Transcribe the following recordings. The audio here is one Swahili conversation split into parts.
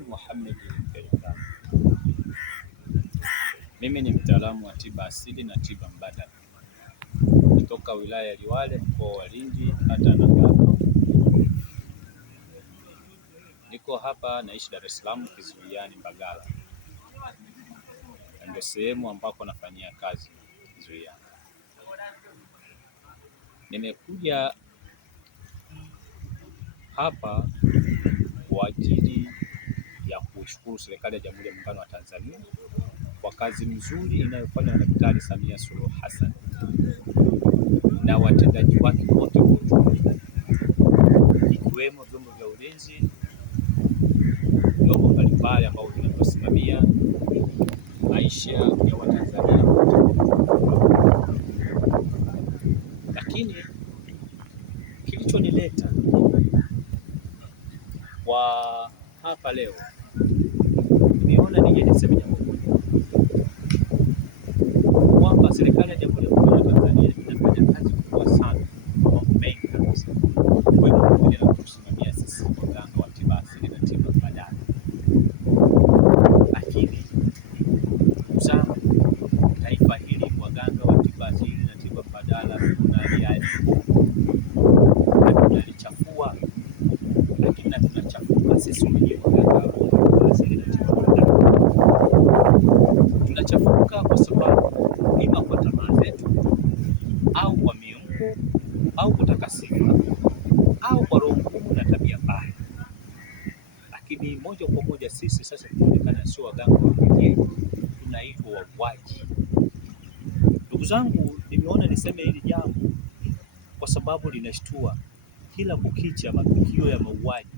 Mohamed Belkam. Mimi ni mtaalamu wa tiba asili na tiba mbadala kutoka wilaya ya Liwale, mkoa wa Lindi, hata na Ngara. Niko hapa naishi Dar es Salaam, Kizuiani Mbagala, ndio sehemu ambako nafanyia kazi Kizuiani. Nimekuja hapa kwa ajili ya kushukuru serikali ya Jamhuri ya Muungano wa Tanzania kwa kazi nzuri inayofanywa na Daktari Samia Suluhu Hassan na watendaji wake wote kwa ujumla, ikiwemo vyombo vya ulinzi, vyombo mbalimbali ambao vinasimamia maisha ya Watanzania wote. Lakini kilichonileta kwa hapa leo, nimeona nije niseme jambo moja, kwamba serikali ya Jamhuri ya Muungano wa Tanzania inafanya kazi kubwa sana, mambo mengi kabisa, pamoja na kusimamia sisi waganga wa tiba asili na tiba mbadala. Lakini zangu, taifa hili waganga wa tiba asili na tiba mbadala tunaliharibu na tunalichafua, lakini na tunachafuka sisi wenyewe waganga wa tiba asili na tiba mbadala. Tunachafuka kwa sababu ima kwa tamaa zetu au kwa miungu au kutaka sifa au kwa roho ngumu na tabia mbaya. Lakini moja kwa moja sisi sasa tunaonekana sio waganga wa kienyeji, tunaitwa wauaji. Ndugu zangu, nimeona niseme hili jambo kwa sababu linashtua. Kila kukicha matukio ya mauaji,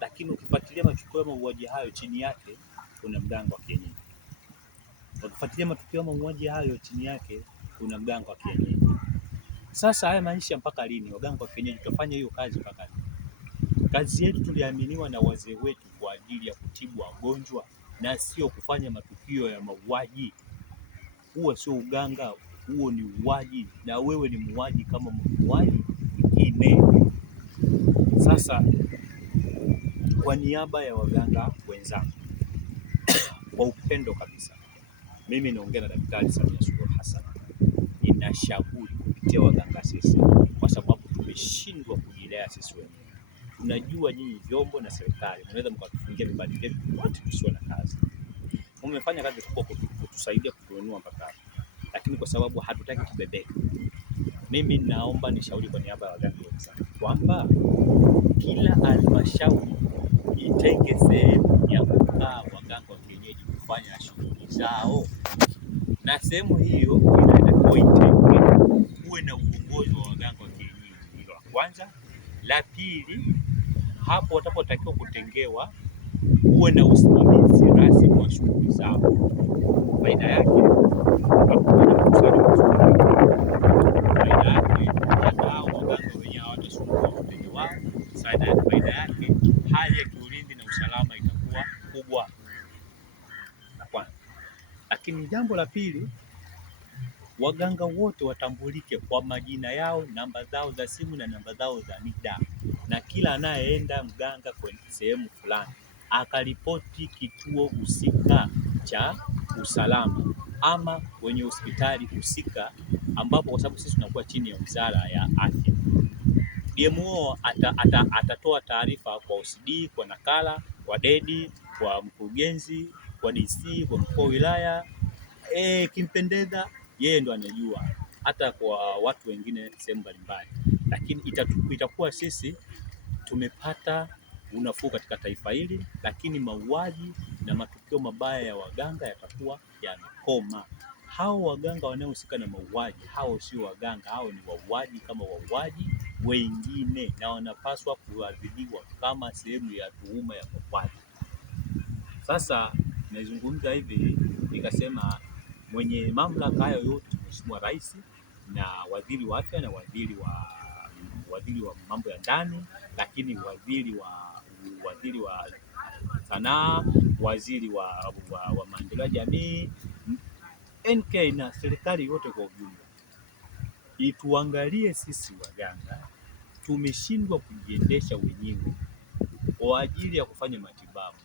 lakini ukifuatilia matukio ya mauaji hayo, chini yake kuna mganga wa kienyeji. Ukifuatilia matukio ya mauaji hayo, chini yake kuna mganga wa kienyeji. Sasa haya maisha mpaka lini? Waganga wa kienyeji tutafanya hiyo kazi mpaka lini? Kazi yetu tuliaminiwa na wazee wetu kwa ajili ya kutibu wagonjwa na sio kufanya matukio ya mauaji. Huo sio uganga, huo ni uwaji, na wewe ni muuaji kama muuaji mwingine. Sasa kwa niaba ya waganga wenzangu, kwa upendo kabisa, mimi naongea na Daktari Samia Suluhu Hassan, ninashauri kupitia waganga sisi, kwa sababu tumeshindwa kujilea sisi wenyewe. Tunajua nyinyi vyombo na serikali mnaweza mkatufungia vibali vyetu wote tusiwe na kazi. Mmefanya kazi kubwa kutusaidia kutuinua mpaka hapa, lakini kwa sababu hatutaki kubebeka, mimi naomba nishauri kwa niaba ya waganga wenzangu kwamba kila halmashauri itenge sehemu ya kukaa waganga wa kienyeji kufanya shughuli zao, na sehemu hiyo inatakiwa itengwe kuwe na uongozi wa waganga wa kienyeji. Hilo la kwanza. La pili, hapo watapotakiwa kutengewa kuwe na usimamizi rasmi wa shughuli zao. Faida yake hakuna mkusanyiko mzuri. Faida yake hata hao waganga wenyewe hawatasumbua wateja wao. Faida yake hali ya kiulinzi na usalama itakuwa kubwa. La kwanza. Lakini jambo la pili, waganga wote watambulike kwa majina yao, namba zao za simu na namba zao za NIDA, na kila anayeenda mganga kwenye sehemu fulani akaripoti kituo husika cha usalama ama kwenye hospitali husika, ambapo kwa sababu sisi tunakuwa chini ya Wizara ya Afya. DMO atatoa taarifa kwa OCD, kwa nakala, kwa dedi, kwa mkurugenzi, kwa DC, kwa mkuu wa wilaya. Kimpendeza yeye ndo anajua, hata kwa watu wengine sehemu mbalimbali. Lakini itakuwa sisi tumepata unafuu katika taifa hili, lakini mauaji na matukio mabaya ya waganga yatakuwa yamekoma. Hao waganga wanaohusika na mauaji, hao sio waganga, hao ni wauaji kama wauaji wengine, na wanapaswa kuadhibiwa kama sehemu ya tuhuma ya mauaji. Sasa nazungumza hivi nikasema mwenye mamlaka hayo yote Mheshimiwa Rais na Waziri wa Afya na waziri wa mambo ya ndani, lakini waziri wa sanaa, waziri wa maendeleo ya jamii, NK na serikali yote kwa ujumla, ituangalie sisi waganga tumeshindwa kujiendesha wenyewe kwa ajili ya kufanya matibabu.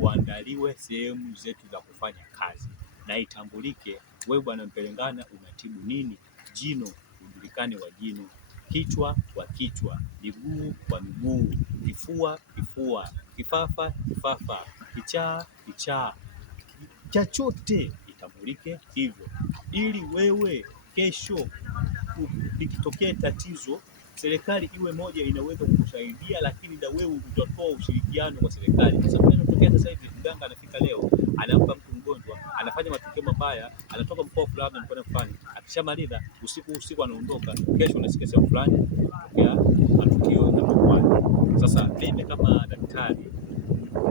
kuandaliwe sehemu zetu za kufanya kazi na itambulike, wewe bwana Mpelengana unatibu nini? Jino ujulikane wa jino, kichwa kwa kichwa, miguu kwa miguu, kifua kifua, kifafa kifafa, kichaa kichaa, chochote itambulike hivyo, ili wewe kesho likitokea tatizo serikali iwe moja inaweza kukusaidia, lakini na wewe utatoa ushirikiano kwa serikali. Kwa sababu inatokea sasa hivi mganga anafika leo anampa mtu mgonjwa, anafanya matukio mabaya, anatoka mkoa fulani anakwenda fulani, akishamaliza usiku anaondoka, kesho unasikia sehemu fulani kutokea matukio ya mauaji. Sasa mimi kama daktari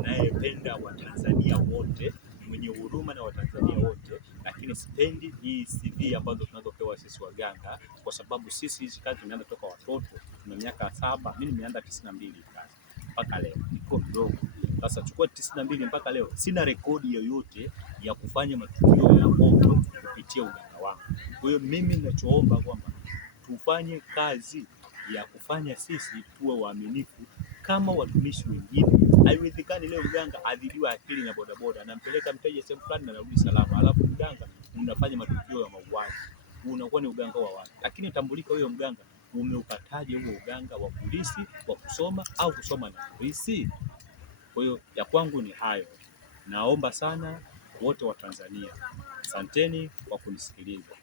nayependa Watanzania wote, mwenye huruma na Watanzania wote, lakini sipendi hii CV ambazo tunazopewa sisi waganga, kwa sababu sisi hizi kazi tumeanza toka watoto, tuna miaka 7, mimi nimeanza 92 kazi mpaka leo niko mdogo. Sasa chukua 92 mpaka leo sina rekodi yoyote ya kufanya matukio ya hovyo kupitia uganga wangu. Kwa hiyo mimi ninachoomba kwamba tufanye kazi ya kufanya sisi tuwe waaminifu kama watumishi wengine. Haiwezekani leo mganga adhibiwa akili na bodaboda, anampeleka mteja sehemu fulani na anarudi salama, alafu mganga unafanya matukio ya mauaji, unakuwa ni uganga wa watu. Lakini tambulika huyo mganga umeupataje huo uganga wa polisi wa kusoma au kusoma na polisi? Kwa hiyo ya kwangu ni hayo. Naomba sana wote wa Tanzania, asanteni kwa kunisikiliza.